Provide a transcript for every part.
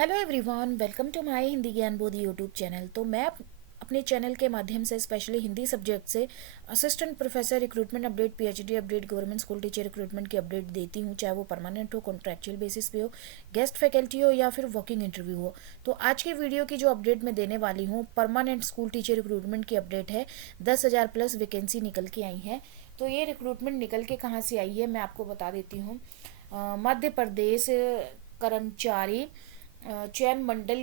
Hello everyone, welcome to my Hindi Gyan Bodh YouTube channel. तो मैं अपने चैनल के माध्यम से स्पेशली हिंदी सब्जेक्ट से assistant professor recruitment update, PhD update, government school teacher recruitment की अपडेट देती हूँ, चाहे वो परमानेंट हो, कॉन्ट्रैक्चुअल बेसिस पे हो, गेस्ट फैकल्टी हो या फिर वर्किंग इंटरव्यू हो। तो आज की वीडियो की जो अपडेट मैं देने वाली हूँ, परमानेंट स्कूल टीचर रिक्रूटमेंट की अपडेट है। 10,000 प्लस वैकेंसी निकल के आई है। तो ये रिक्रूटमेंट निकल के कहाँ से आई है मैं आपको बता देती हूँ। मध्य प्रदेश कर्मचारी चयन मंडल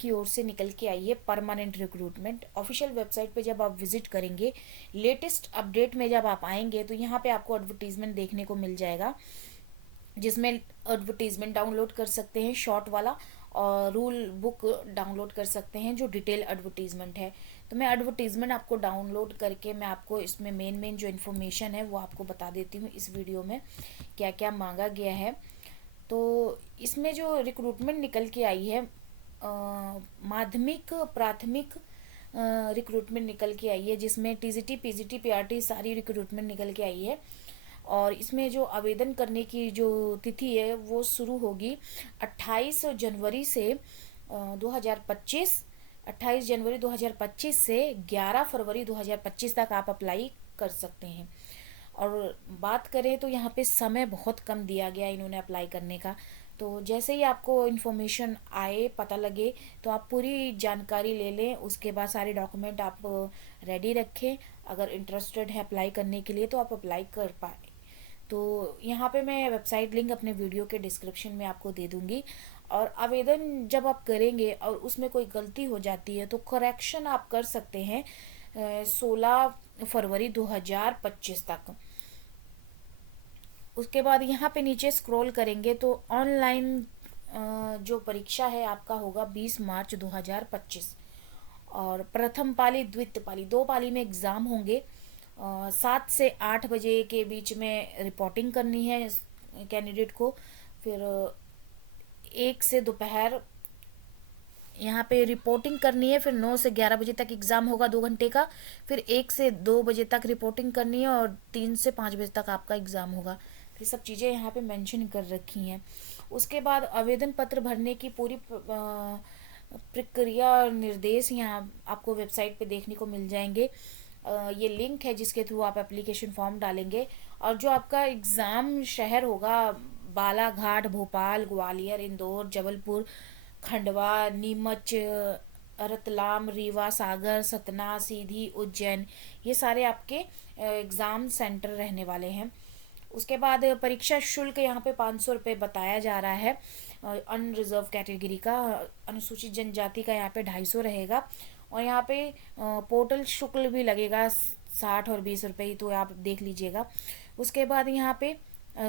की ओर से निकल के आई है परमानेंट रिक्रूटमेंट। ऑफिशियल वेबसाइट पे जब आप विजिट करेंगे, लेटेस्ट अपडेट में जब आप आएंगे तो यहाँ पे आपको एडवर्टीजमेंट देखने को मिल जाएगा, जिसमें एडवर्टीजमेंट डाउनलोड कर सकते हैं शॉर्ट वाला, और रूल बुक डाउनलोड कर सकते हैं जो डिटेल एडवर्टीजमेंट है। तो मैं एडवर्टीजमेंट आपको डाउनलोड करके मैं आपको इसमें मेन मेन जो इन्फॉर्मेशन है वो आपको बता देती हूँ इस वीडियो में, क्या क्या मांगा गया है। तो इसमें जो रिक्रूटमेंट निकल के आई है, माध्यमिक प्राथमिक रिक्रूटमेंट निकल के आई है, जिसमें टीजीटी पीजीटी पीआरटी सारी रिक्रूटमेंट निकल के आई है। और इसमें जो आवेदन करने की जो तिथि है वो शुरू होगी 28 जनवरी से 2025। 28 जनवरी 2025 से 11 फरवरी 2025 तक आप अप्लाई कर सकते हैं। और बात करें तो यहाँ पे समय बहुत कम दिया गया इन्होंने अप्लाई करने का। तो जैसे ही आपको इन्फॉर्मेशन आए, पता लगे, तो आप पूरी जानकारी ले लें। उसके बाद सारे डॉक्यूमेंट आप रेडी रखें। अगर इंटरेस्टेड है अप्लाई करने के लिए तो आप अप्लाई कर पाए। तो यहाँ पे मैं वेबसाइट लिंक अपने वीडियो के डिस्क्रिप्शन में आपको दे दूँगी। और आवेदन जब आप करेंगे और उसमें कोई गलती हो जाती है तो करेक्शन आप कर सकते हैं 16 फरवरी 2025 तक। उसके बाद यहाँ पे नीचे स्क्रॉल करेंगे तो ऑनलाइन जो परीक्षा है आपका होगा 20 मार्च 2025। और प्रथम पाली द्वितीय पाली दो पाली में एग्ज़ाम होंगे। 7 से 8 बजे के बीच में रिपोर्टिंग करनी है कैंडिडेट को। फिर 1 से दोपहर यहाँ पे रिपोर्टिंग करनी है। फिर 9 से 11 बजे तक एग्ज़ाम होगा 2 घंटे का। फिर 1 से 2 बजे तक रिपोर्टिंग करनी है और 3 से 5 बजे तक आपका एग्ज़ाम होगा। तो ये सब चीज़ें यहाँ पे मेंशन कर रखी हैं। उसके बाद आवेदन पत्र भरने की पूरी प्रक्रिया और निर्देश यहाँ आपको वेबसाइट पे देखने को मिल जाएंगे। ये लिंक है जिसके थ्रू आप एप्लीकेशन फॉर्म डालेंगे। और जो आपका एग्ज़ाम शहर होगा, बालाघाट, भोपाल, ग्वालियर, इंदौर, जबलपुर, खंडवा, नीमच, रतलाम, रीवा, सागर, सतना, सीधी, उज्जैन, ये सारे आपके एग्ज़ाम सेंटर रहने वाले हैं। उसके बाद परीक्षा शुल्क यहाँ पे 500 रुपये बताया जा रहा है। अनरिजर्व कैटेगरी का, अनुसूचित जनजाति का यहाँ पे 250 रहेगा। और यहाँ पे पोर्टल शुल्क भी लगेगा 60 और 20 रुपये ही, तो आप देख लीजिएगा। उसके बाद यहाँ पे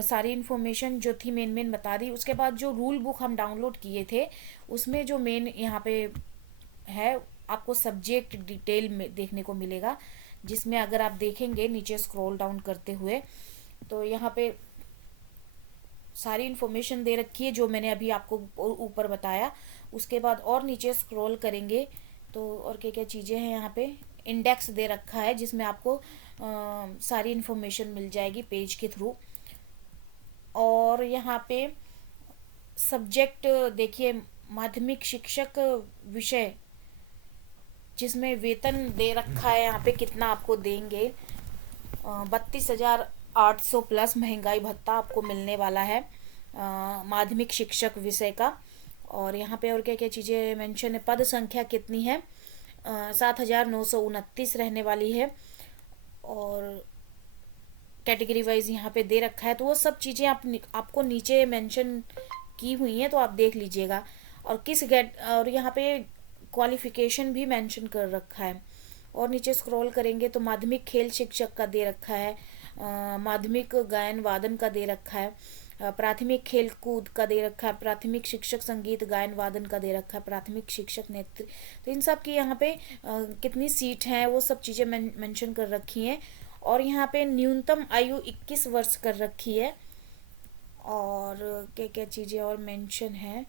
सारी इन्फॉर्मेशन जो थी मेन मेन बता दी। उसके बाद जो रूल बुक हम डाउनलोड किए थे उसमें जो मेन यहाँ पे है, आपको सब्जेक्ट डिटेल में देखने को मिलेगा, जिसमें अगर आप देखेंगे नीचे स्क्रॉल डाउन करते हुए तो यहाँ पे सारी इन्फॉर्मेशन दे रखी है जो मैंने अभी आपको ऊपर बताया। उसके बाद और नीचे स्क्रॉल करेंगे तो और क्या क्या चीज़ें हैं, यहाँ पे इंडेक्स दे रखा है जिसमें आपको सारी इन्फॉर्मेशन मिल जाएगी पेज के थ्रू। और यहाँ पे सब्जेक्ट देखिए, माध्यमिक शिक्षक विषय, जिसमें वेतन दे रखा है यहाँ पे कितना आपको देंगे। 32,800 प्लस महंगाई भत्ता आपको मिलने वाला है माध्यमिक शिक्षक विषय का। और यहाँ पे और क्या क्या चीज़ें मेंशन है, पद संख्या कितनी है, 7,929 रहने वाली है। और कैटेगरी वाइज यहाँ पे दे रखा है, तो वो सब चीज़ें आपको नीचे मेंशन की हुई हैं, तो आप देख लीजिएगा। और किस गेट और यहाँ पे क्वालिफिकेशन भी मेंशन कर रखा है। और नीचे स्क्रॉल करेंगे तो माध्यमिक खेल शिक्षक का दे रखा है, माध्यमिक गायन वादन का दे रखा है, प्राथमिक खेल कूद का दे रखा है, प्राथमिक शिक्षक संगीत गायन वादन का दे रखा है, प्राथमिक शिक्षक नेतृत्व। तो इन सब की यहाँ पे कितनी सीट हैं वो सब चीज़ें मेंशन कर रखी हैं। और यहाँ पे न्यूनतम आयु 21 वर्ष कर रखी है। और क्या क्या चीज़ें और मेंशन है,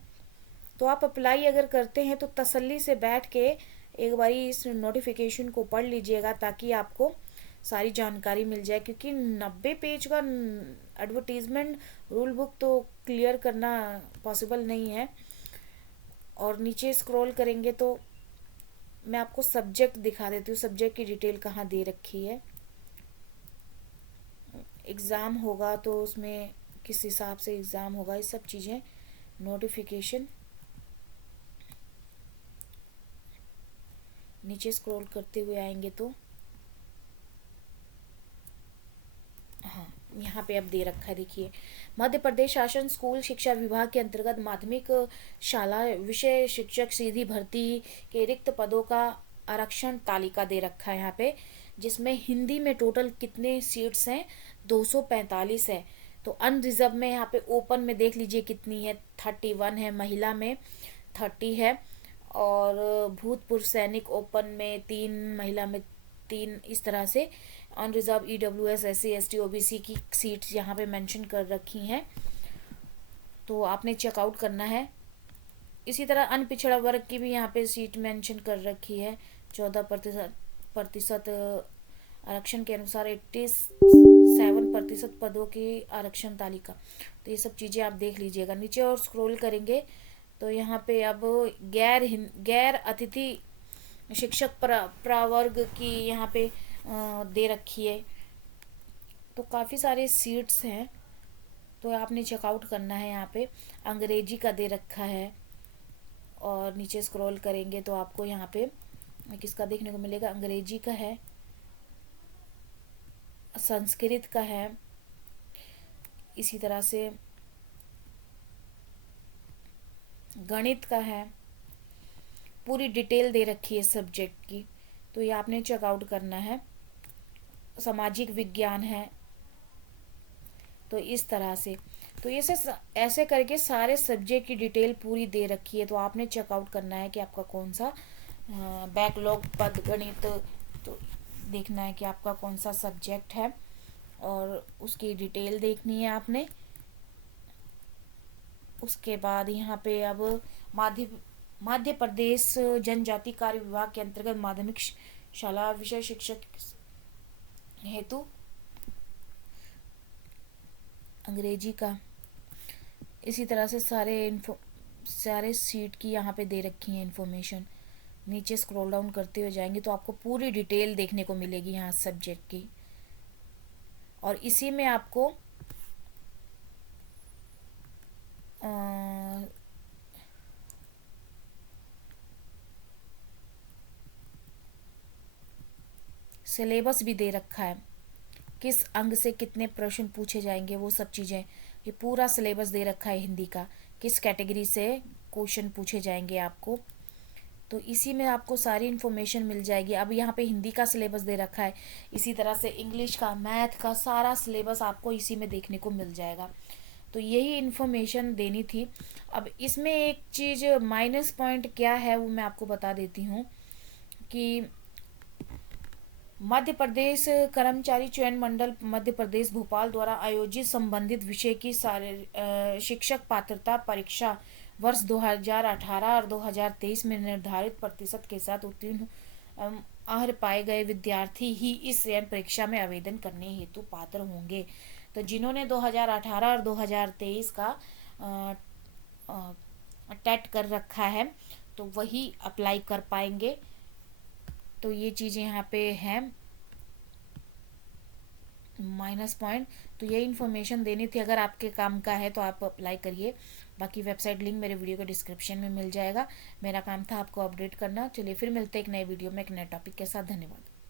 तो आप अप्लाई अगर करते हैं तो तसल्ली से बैठ के एक बारी इस नोटिफिकेशन को पढ़ लीजिएगा ताकि आपको सारी जानकारी मिल जाए, क्योंकि 90 पेज का एडवर्टीजमेंट रूल बुक तो क्लियर करना पॉसिबल नहीं है। और नीचे स्क्रॉल करेंगे तो मैं आपको सब्जेक्ट दिखा देती हूँ, सब्जेक्ट की डिटेल कहाँ दे रखी है। एग्ज़ाम होगा तो उसमें किस हिसाब से एग्ज़ाम होगा, ये सब चीज़ें। नोटिफिकेशन, नीचे स्क्रॉल करते हुए आएंगे तो हाँ, यहाँ पे अब दे रखा है, देखिए। मध्य प्रदेश शासन स्कूल शिक्षा विभाग के अंतर्गत माध्यमिक शाला विषय शिक्षक सीधी भर्ती के रिक्त पदों का आरक्षण तालिका दे रखा है यहाँ पे, जिसमें हिंदी में टोटल कितने सीट्स हैं, 245 है। तो अनरिजर्व में यहाँ पे ओपन में देख लीजिए कितनी है, 31 है, महिला में 30 है, और भूतपूर्व सैनिक ओपन में 3, महिला में 3, इस तरह से unreserved EWS SC ST OBC की सीट्स यहाँ पे मेंशन कर रखी हैं, तो आपने चेकआउट करना है। इसी तरह अनपिछड़ा वर्ग की भी यहाँ पे सीट मेंशन कर रखी है, 14% आरक्षण के अनुसार 87% पदों की आरक्षण तालिका। तो ये सब चीज़ें आप देख लीजिएगा। नीचे और स्क्रॉल करेंगे तो यहाँ पे अब गैर अतिथि शिक्षक प्रवर्ग की यहाँ पे दे रखी है, तो काफ़ी सारे सीट्स हैं, तो आपने चेकआउट करना है। यहाँ पे अंग्रेजी का दे रखा है, और नीचे स्क्रॉल करेंगे तो आपको यहाँ पे किसका देखने को मिलेगा, अंग्रेजी का है, संस्कृत का है, इसी तरह से गणित का है। पूरी डिटेल दे रखी है सब्जेक्ट की, तो ये आपने चेकआउट करना है। सामाजिक विज्ञान है, तो इस तरह से, तो ये से ऐसे करके सारे सब्जेक्ट की डिटेल पूरी दे रखी है, तो आपने चेकआउट करना है कि आपका कौन सा बैकलॉग पद गणित, तो देखना है कि आपका कौन सा सब्जेक्ट है, और उसकी डिटेल देखनी है आपने। उसके बाद यहाँ पे अब मध्य प्रदेश जनजाति कार्य विभाग के अंतर्गत माध्यमिक शाला विषय शिक्षक हेतु अंग्रेजी का, इसी तरह से सारे सीट की यहाँ पे दे रखी है इन्फॉर्मेशन। नीचे स्क्रॉल डाउन करते हुए जाएंगे तो आपको पूरी डिटेल देखने को मिलेगी यहाँ सब्जेक्ट की, और इसी में आपको सिलेबस भी दे रखा है, किस अंग से कितने प्रश्न पूछे जाएंगे, वो सब चीज़ें, ये पूरा सिलेबस दे रखा है हिंदी का, किस कैटेगरी से क्वेश्चन पूछे जाएंगे आपको, तो इसी में आपको सारी इन्फॉर्मेशन मिल जाएगी। अब यहाँ पे हिंदी का सिलेबस दे रखा है, इसी तरह से इंग्लिश का, मैथ का, सारा सिलेबस आपको इसी में देखने को मिल जाएगा। तो यही इन्फॉर्मेशन देनी थी। अब इसमें एक चीज़ माइनस पॉइंट क्या है वो मैं आपको बता देती हूँ कि मध्य प्रदेश कर्मचारी चयन मंडल मध्य प्रदेश भोपाल द्वारा आयोजित संबंधित विषय की शिक्षक पात्रता परीक्षा वर्ष 2018 और 2023 में निर्धारित प्रतिशत के साथ उत्तीर्ण अर्ह पाए गए विद्यार्थी ही इस चयन परीक्षा में आवेदन करने हेतु पात्र होंगे। तो जिन्होंने 2018 और 2023 का टेट कर रखा है तो वही अप्लाई कर पाएंगे। तो ये चीज़ें यहाँ पे हैं माइनस पॉइंट, तो ये इन्फॉर्मेशन देनी थी। अगर आपके काम का है तो आप अप्लाई करिए। बाकी वेबसाइट लिंक मेरे वीडियो के डिस्क्रिप्शन में मिल जाएगा। मेरा काम था आपको अपडेट करना। चलिए फिर मिलते हैं एक नए वीडियो में एक नए टॉपिक के साथ। धन्यवाद।